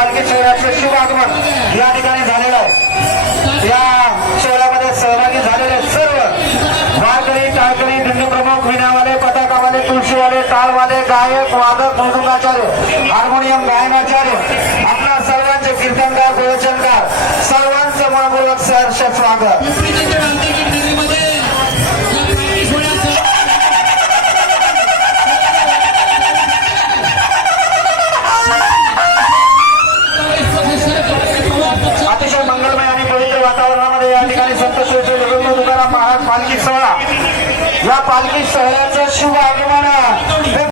पालखी सोहळ्याचं शुभ आगमन या ठिकाणी झालेलं आहे. या सोहळ्यामध्ये सहभागी झालेले सर्व वारकरी टाळकरी दिंडी प्रमुख विण्यावाले पताकावाले तुळशीवाले टाळवाले गायक वादक मृदुंगाचार्य हार्मोनियम गायनाचार्य आपल्या सर्वांचे कीर्तनकार प्रवचनकार सर्वांचं मनपूर्वक सहर्ष स्वागत. या पालवी सोहळ्याचा शुभ आगमन